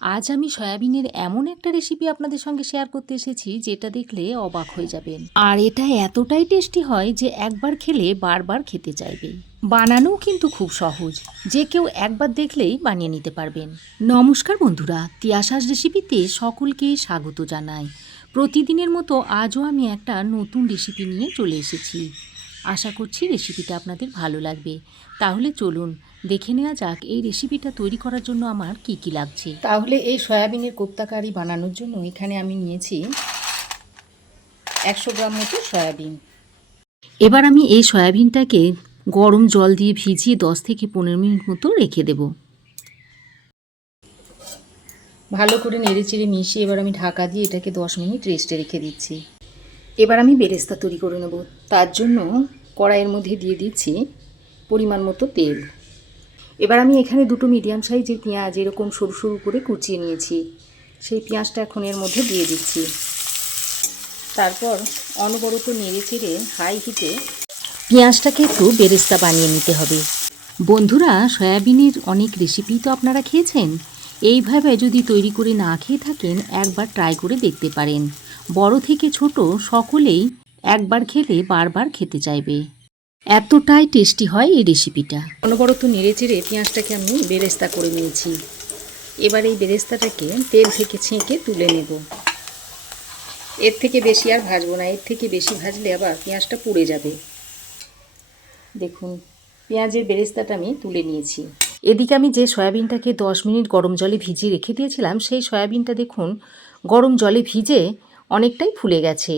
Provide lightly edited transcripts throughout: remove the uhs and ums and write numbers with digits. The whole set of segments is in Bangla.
আজ আমি সয়াবিনের এমন একটা রেসিপি আপনাদের সঙ্গে শেয়ার করতে এসেছি যেটা দেখলে অবাক হয়ে যাবেন। আর এটা এতটাই টেস্টি হয় যে একবার খেলে বারবার খেতে চাইবে। বানানোও কিন্তু খুব সহজ, যে কেউ একবার দেখলেই বানিয়ে নিতে পারবেন। নমস্কার বন্ধুরা, তিয়াসার রেসিপিতে সকলকে স্বাগত জানাই। প্রতিদিনের মতো আজও আমি একটা নতুন রেসিপি নিয়ে চলে এসেছি। আশা করছি রেসিপিটা আপনাদের ভালো লাগবে। তাহলে চলুন দেখে নেওয়া যাক এই রেসিপিটা তৈরি করার জন্য আমার কি কি লাগছে। তাহলে এই সয়াবিনের কোপ্তা কারি বানানোর জন্য এখানে আমি নিয়েছি 100 গ্রাম মতো সয়াবিন। এবার আমি এই সয়াবিনটাকে গরম জল দিয়ে ভিজিয়ে 10 থেকে 15 মিনিট মতো রেখে দেব। ভালো করে নেড়েচেড়ে মিশিয়ে এবার আমি ঢাকা দিয়ে এটাকে 10 মিনিট রেস্টে রেখে দিচ্ছি। এবার আমি বেরেস্তা তৈরি করে নেব। তার জন্য কড়াইয়ের মধ্যে দিয়ে দিচ্ছি পরিমাণ মতো তেল। এবার আমি এখানে দুটো মিডিয়াম সাইজের পেঁয়াজ এরকম সরু সরু করে কুচিয়ে নিয়েছি, সেই পেঁয়াজটা এখন এর মধ্যে দিয়ে দিচ্ছি। তারপর অনবরত নেড়ে চেড়ে হাই হিটে পেঁয়াজটাকে একটু বেরেস্তা বানিয়ে নিতে হবে। বন্ধুরা, সয়াবিনের অনেক রেসিপি তো আপনারা খেয়েছেন, এইভাবে যদি তৈরি করে না খেয়ে থাকেন একবার ট্রাই করে দেখতে পারেন। বড় থেকে ছোট সকলেই একবার খেলে বারবার খেতে চাইবে, এতটাই টেস্টি হয় এই রেসিপিটা। অনবরত নেড়ে চেড়ে পেঁয়াজটাকে আমি বেরেস্তা করে নিয়েছি। এবার এই বেরেস্তাটাকে তেল থেকে ছেঁকে তুলে নেব। এর থেকে বেশি আর ভাজবো না, এর থেকে বেশি ভাজলে আবার পেঁয়াজটা পুড়ে যাবে। দেখুন, পেঁয়াজের বেরেস্তাটা আমি তুলে নিয়েছি। এদিকে আমি যে সয়াবিনটাকে 10 মিনিট গরম জলে ভিজিয়ে রেখে দিয়েছিলাম, সেই সয়াবিনটা দেখুন গরম জলে ভিজে অনেকটাই ফুলে গেছে,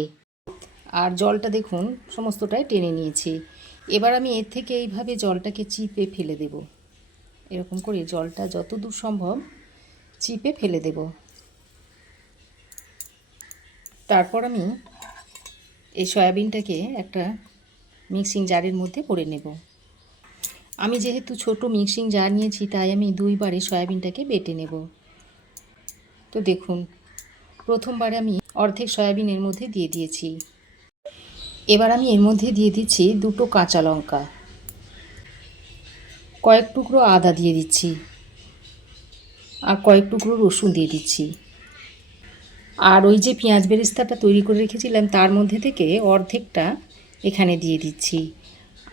আর জলটা দেখুন সমস্তটাই টেনে নিয়েছি। এবার আমি এর থেকে এইভাবে জলটাকে চিপে ফেলে দেব। এরকম করে জলটা যত দূর সম্ভব চিপে ফেলে দেব। তারপর আমি এই সয়াবিনটাকে একটা মিক্সিং জারের মধ্যে ভরে নেব। আমি যেহেতু ছোট মিক্সিং জার নিয়েছি, তাই আমি দুইবারে সয়াবিনটাকে বেটে নেব। তো দেখুন, প্রথমবারে আমি অর্ধেক সয়াবিন এর মধ্যে দিয়ে দিয়েছি। এবার আমি এর মধ্যে দিয়ে দিচ্ছি দুটো কাঁচা লঙ্কা, কয়েক টুকরো আদা দিয়ে দিচ্ছি, আর কয়েক টুকরো রসুন দিয়ে দিচ্ছি। আর ওই যে পেঁয়াজ বেরেস্তাটা তৈরি করে রেখেছিলাম তার মধ্যে থেকে অর্ধেকটা এখানে দিয়ে দিচ্ছি।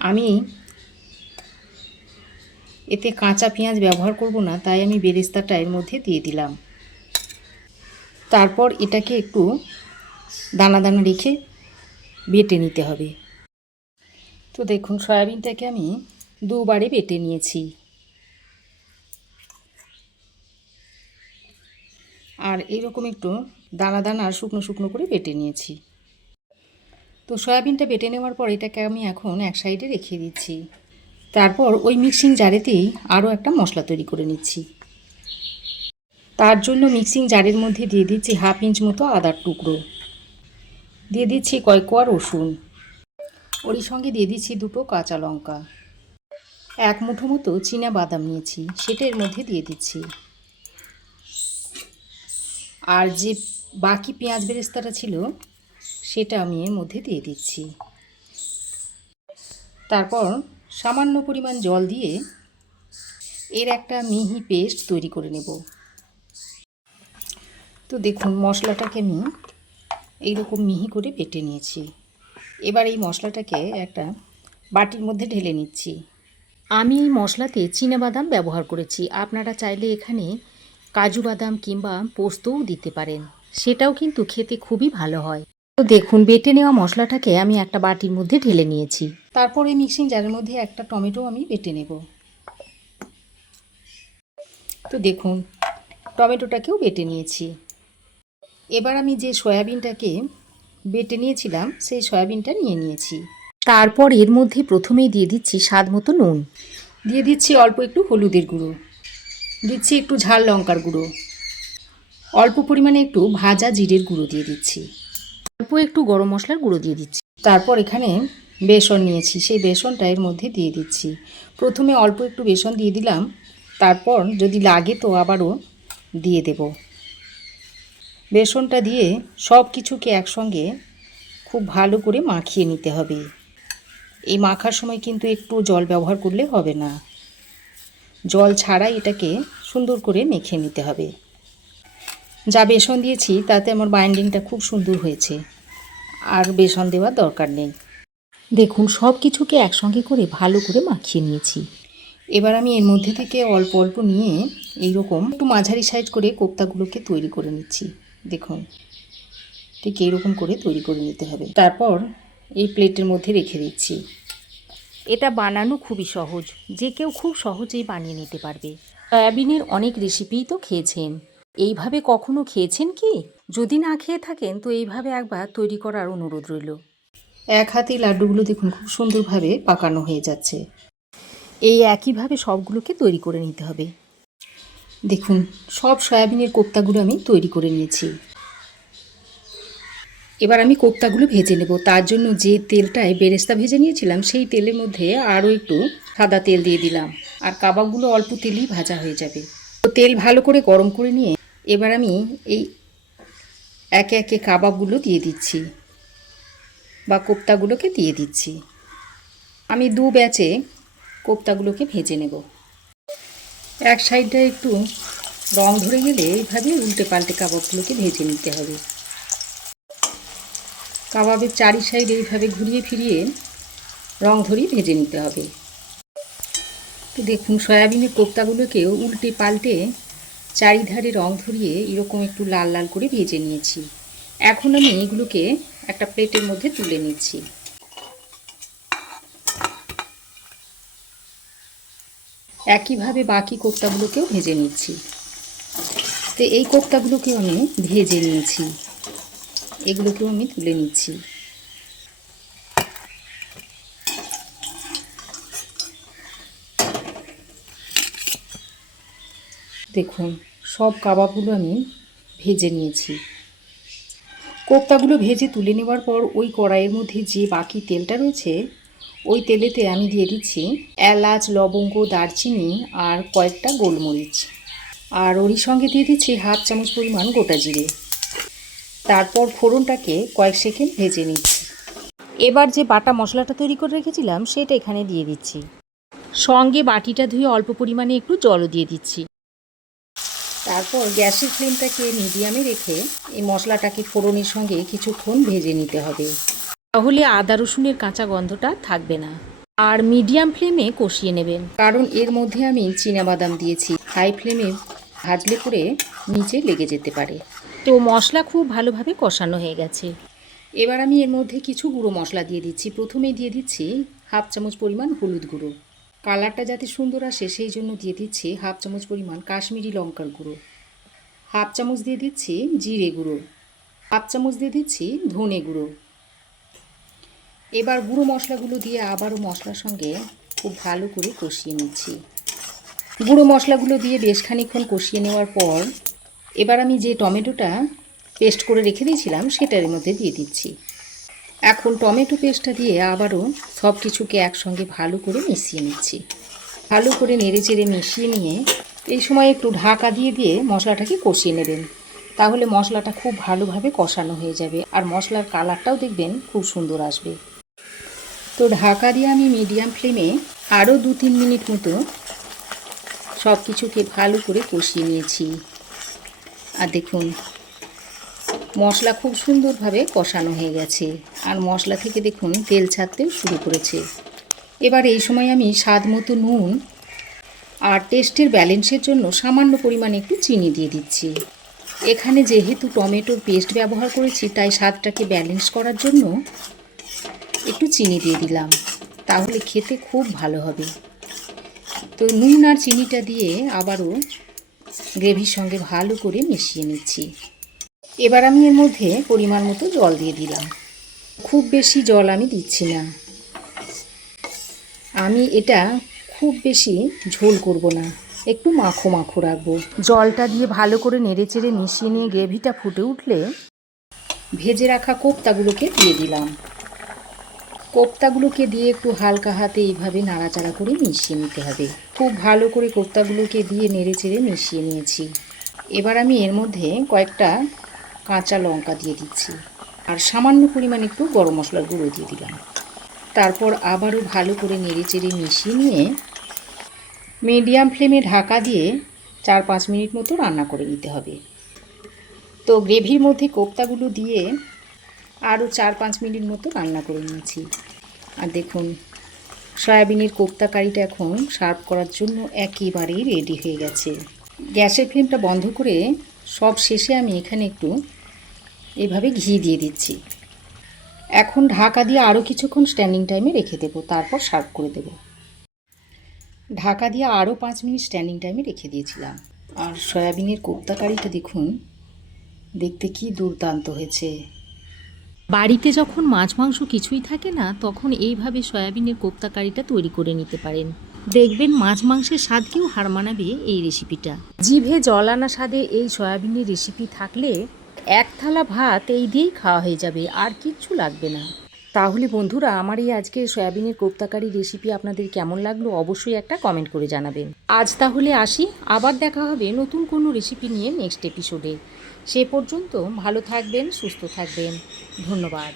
আমি এতে কাঁচা পেঁয়াজ ব্যবহার করব না, তাই আমি বেরেস্তাটা এর মধ্যে দিয়ে দিলাম। তারপর এটাকে একটু দানা দানা রেখে বেটে নিতে হবে। তো দেখুন, সয়াবিনটাকে আমি দুবারে বেটে নিয়েছি, আর এইরকম একটু দানা দানা আর শুকনো শুকনো করে বেটে নিয়েছি। তো সয়াবিনটা বেটে নেওয়ার পর এটাকে আমি এখন এক সাইডে রেখে দিচ্ছি। তারপর ওই মিক্সিং জারেতেই আরও একটা মশলা তৈরি করে নিচ্ছি। তার জন্য মিক্সিং জারের মধ্যে দিয়ে দিচ্ছি 1/2 ইঞ্চ মতো আদার টুকরো, দিয়ে দিচ্ছি কয়েক কোয়া রসুন, ওরই সঙ্গে দিয়ে দিচ্ছি দুটো কাঁচা লঙ্কা, এক মুঠো মতো চীনা বাদাম নিয়েছি, সেটা এর মধ্যে দিয়ে দিচ্ছি। আর যে বাকি পেঁয়াজ বেরেস্তাটা ছিল সেটা আমি এর মধ্যে দিয়ে দিচ্ছি। তারপর সামান্য পরিমাণ জল দিয়ে এর একটা মিহি পেস্ট তৈরি করে নেব। তো দেখুন, মশলাটাকে আমি এইরকম মিহি করে বেটে নিয়েছি। এবার এই মশলাটাকে একটা বাটির মধ্যে ঢেলে নিচ্ছি। আমি এই মশলাতে চীনাবাদাম ব্যবহার করেছি, আপনারা চাইলে এখানে কাজু বাদাম কিংবা পোস্তও দিতে পারেন, সেটাও কিন্তু খেতে খুবই ভালো হয়। তো দেখুন, বেটে নেওয়া মশলাটাকে আমি একটা বাটির মধ্যে ঢেলে নিয়েছি। তারপর এই মিক্সিং জারের মধ্যে একটা টমেটো আমি বেটে নেব। তো দেখুন, টমেটোটাকেও বেটে নিয়েছি। এবার আমি যে সয়াবিনটাকে বেটে নিয়েছিলাম সেই সয়াবিনটা নিয়ে নিয়েছি। তারপর এর মধ্যে প্রথমেই দিয়ে দিচ্ছি স্বাদ মতো নুন, দিয়ে দিচ্ছি অল্প একটু হলুদের গুঁড়ো, দিচ্ছি একটু ঝাল লঙ্কার গুঁড়ো, অল্প পরিমাণে একটু ভাজা জিরের গুঁড়ো দিয়ে দিচ্ছি, অল্প একটু গরম মশলার গুঁড়ো দিয়ে দিচ্ছি। তারপর এখানে বেসন নিয়েছি, সেই বেসনটা এর মধ্যে দিয়ে দিচ্ছি। প্রথমে অল্প একটু বেসন দিয়ে দিলাম, তারপর যদি লাগে তো আবারও দিয়ে দেব। বেসনটা দিয়ে সব কিছুকে একসঙ্গে খুব ভালো করে মাখিয়ে নিতে হবে। এই মাখার সময় কিন্তু একটু জল ব্যবহার করলে হবে না, জল ছাড়াই এটাকে সুন্দর করে মেখে নিতে হবে। যা বেসন দিয়েছি তাতে আমার বাইন্ডিংটা খুব সুন্দর হয়েছে, আর বেসন দেওয়ার দরকার নেই। দেখুন সব কিছুকে একসঙ্গে করে ভালো করে মাখিয়ে নিয়েছি। এবার আমি এর মধ্যে থেকে অল্প অল্প নিয়ে এইরকম একটু মাঝারি সাইজ করে কোপ্তাগুলোকে তৈরি করে নিচ্ছি। দেখুন ঠিক এইরকম করে তৈরি করে নিতে হবে। তারপর এই প্লেটের মধ্যে রেখে দিচ্ছি। এটা বানানো খুবই সহজ, যে কেউ খুব সহজেই বানিয়ে নিতে পারবে। সয়াবিনের অনেক রেসিপিই তো খেয়েছেন, এইভাবে কখনো খেয়েছেন কি? যদি না খেয়ে থাকেন তো এইভাবে একবার তৈরি করার অনুরোধ রইল। এক হাতে লাড্ডুগুলো দেখুন খুব সুন্দরভাবে পাকানো হয়ে যাচ্ছে। এই একইভাবে সবগুলোকে তৈরি করে নিতে হবে। দেখুন সব সয়াবিনের কোপ্তাগুলো আমি তৈরি করে নিয়েছি। এবার আমি কোপ্তাগুলো ভেজে নেব। তার জন্য যে তেলটায় বেরেস্তা ভেজে নিয়েছিলাম সেই তেলের মধ্যে আরও একটু সাদা তেল দিয়ে দিলাম, আর কাবাবগুলো অল্প তেলেই ভাজা হয়ে যাবে। তো তেল ভালো করে গরম করে নিয়ে এবার আমি এই একে একে কাবাবগুলো দিয়ে দিচ্ছি বা কোপ্তাগুলোকে দিয়ে দিচ্ছি। আমি দু ব্যাচে কোপ্তাগুলোকে ভেজে নেব। এক সাইডটা একটু রং ধরে গেলে এইভাবে উল্টে পাল্টে কাবাবগুলোকে ভেজে নিতে হবে। কাবাবের চারি সাইড এইভাবে ঘুরিয়ে ফিরিয়ে রং ধরিয়ে ভেজে নিতে হবে। তো দেখুন সয়াবিনের কোপ্তাগুলোকেও উল্টে পাল্টে চারিধারে রং ধরিয়ে এরকম একটু লাল লাল করে ভেজে নিয়েছি। এখন আমি এগুলোকে একটা প্লেটের মধ্যে তুলে নিচ্ছি। একইভাবে বাকি কোপ্তাগুলোকেও ভেজে নিচ্ছি। তো এই কোপ্তাগুলোকেও আমি ভেজে নিয়েছি, এগুলোকেও আমি তুলে নিচ্ছি। দেখুন সব কাবাবগুলো আমি ভেজে নিয়েছি। কোপ্তাগুলো ভেজে তুলে নেওয়ার পর ওই কড়াইয়ের মধ্যে যে বাকি তেলটা রয়েছে ওই তেলেতে আমি দিয়ে দিচ্ছি এলাচ, লবঙ্গ, দারচিনি আর কয়েকটা গোলমরিচ, আর ওরই সঙ্গে দিয়ে দিচ্ছি হাফ চামচ পরিমাণ গোটা জিরে। তারপর ফোড়নটাকে কয়েক সেকেন্ড ভেজে নিচ্ছি। এবার যে বাটা মশলাটা তৈরি করে রেখেছিলাম সেটা এখানে দিয়ে দিচ্ছি। সঙ্গে বাটিটা ধুয়ে অল্প পরিমাণে একটু জলও দিয়ে দিচ্ছি। তারপর গ্যাসের ফ্লেমটাকে মিডিয়ামে রেখে এই মশলাটাকে ফোড়নের সঙ্গে কিছুক্ষণ ভেজে নিতে হবে, তাহলে আদা রসুনের কাঁচা গন্ধটা থাকবে না। আর মিডিয়াম ফ্লেমে কষিয়ে নেবেন, কারণ এর মধ্যে আমি চীনাবাদাম দিয়েছি। হাই ফ্লেমে ভাজলে পরে নিচে লেগে যেতে পারে। তো মশলা খুব ভালোভাবে কষানো হয়ে গেছে। এবার আমি এর মধ্যে কিছু গুঁড়ো মশলা দিয়ে দিচ্ছি। প্রথমেই দিয়ে দিচ্ছি হাফ চামচ পরিমাণ হলুদ গুঁড়ো, কালারটা যাতে সুন্দর আসে সেই জন্য দিয়ে দিচ্ছি হাফ চামচ পরিমাণ কাশ্মীরি লঙ্কার গুঁড়ো, হাফ চামচ দিয়ে দিচ্ছি জিরে গুঁড়ো, হাফ চামচ দিয়ে দিচ্ছি ধনে গুঁড়ো। এবার গুঁড়ো মশলাগুলো দিয়ে আবারও মশলার সঙ্গে খুব ভালো করে কষিয়ে নিচ্ছি। গুঁড়ো মশলাগুলো দিয়ে বেশ খানিকক্ষণ কষিয়ে নেওয়ার পর এবার আমি যে টমেটোটা পেস্ট করে রেখে দিয়েছিলাম সেটা এর মধ্যে দিয়ে দিচ্ছি। এখন টমেটো পেস্টটা দিয়ে আবারও সব কিছুকে একসঙ্গে ভালো করে মিশিয়ে নিচ্ছি। ভালো করে নেড়েচেড়ে মিশিয়ে নিয়ে এই সময় একটু ঢাকা দিয়ে দিয়ে মশলাটাকে কষিয়ে নেবেন, তাহলে মশলাটা খুব ভালোভাবে কষানো হয়ে যাবে আর মশলার কালারটাও দেখবেন খুব সুন্দর আসবে। তো ঢাকা দিয়ে আমি মিডিয়াম ফ্লেমে আরও 2-3 মিনিট মতো সব কিছুকে ভালো করে কষিয়ে নিয়েছি। আর দেখুন মশলা খুব সুন্দরভাবে কষানো হয়ে গেছে আর মশলা থেকে দেখুন তেল ছাড়তেও শুরু করেছে। এবার এই সময় আমি স্বাদ মতো নুন আর টেস্টের ব্যালেন্সের জন্য সামান্য পরিমাণে একটু চিনি দিয়ে দিচ্ছি। এখানে যেহেতু টমেটোর পেস্ট ব্যবহার করেছি তাই স্বাদটাকে ব্যালেন্স করার জন্য একটু চিনি দিয়ে দিলাম, তাহলে খেতে খুব ভালো হবে। তো নুন আর চিনিটা দিয়ে আবারও গ্রেভির সঙ্গে ভালো করে মিশিয়ে নিচ্ছি। এবার আমি এর মধ্যে পরিমাণ মতো জল দিয়ে দিলাম। খুব বেশি জল আমি দিচ্ছি না, আমি এটা খুব বেশি ঝোল করব না, একটু মাখো মাখো রাখবো। জলটা দিয়ে ভালো করে নেড়েচেড়ে মিশিয়ে নিয়ে গ্রেভিটা ফুটে উঠলে ভেজে রাখা কোপ্তাগুলোকে দিয়ে দিলাম। কোপ্তাগুলোকে দিয়ে একটু হালকা হাতে এইভাবে নাড়াচাড়া করে মিশিয়ে নিতে হবে। খুব ভালো করে কোপ্তাগুলোকে দিয়ে নেড়েচেড়ে মিশিয়ে নিয়েছি। এবার আমি এর মধ্যে কয়েকটা কাঁচা লঙ্কা দিয়ে দিচ্ছি আর সামান্য পরিমাণ একটু গরম মশলার গুঁড়ো দিয়ে দিলাম। তারপর আবারও ভালো করে নেড়েচেড়ে মিশিয়ে নিয়ে মিডিয়াম ফ্লেমে ঢাকা দিয়ে 4-5 মিনিট মতো রান্না করে নিতে হবে। তো গ্রেভির মধ্যে কোপ্তাগুলো দিয়ে আরও 4-5 মিনিট মতো রান্না করে নিয়েছি। আর দেখুন সয়াবিনের কোপ্তা কারিটা এখন সার্ভ করার জন্য একেবারেই রেডি হয়ে গেছে। গ্যাসের ফ্লেমটা বন্ধ করে সব শেষে আমি এখানে একটু এভাবে ঘি দিয়ে দিচ্ছি। এখন ঢাকা দিয়ে আরও কিছুক্ষণ স্ট্যান্ডিং টাইমে রেখে দেবো, তারপর সার্ভ করে দেবো। ঢাকা দিয়ে আরও 5 মিনিট স্ট্যান্ডিং টাইমে রেখে দিয়েছিলাম। আর সয়াবিনের কোপ্তা কারিটা দেখুন দেখতে কি দুর্দান্ত হয়েছে। বাড়িতে যখন মাছ মাংস কিছুই থাকে না, তখন এইভাবে সয়াবিনের কোপ্তা কারিটা তৈরি করে নিতে পারেন। দেখবেন মাছ মাংসের স্বাদকেও হার মানাবে এই রেসিপিটা। জিভে জল আনা স্বাদে এই সয়াবিনের রেসিপি থাকলে এক থালা ভাত এই দিয়েই খাওয়া হয়ে যাবে, আর কিচ্ছু লাগবে না। তাহলে বন্ধুরা, আমার এই আজকের সয়াবিনের কোপ্তা কারি রেসিপি আপনাদের কেমন লাগলো অবশ্যই একটা কমেন্ট করে জানাবেন। আজ তাহলে আসি, আবার দেখা হবে নতুন কোনো রেসিপি নিয়ে নেক্সট এপিসোডে। সে পর্যন্ত ভালো থাকবেন, সুস্থ থাকবেন। ধন্যবাদ।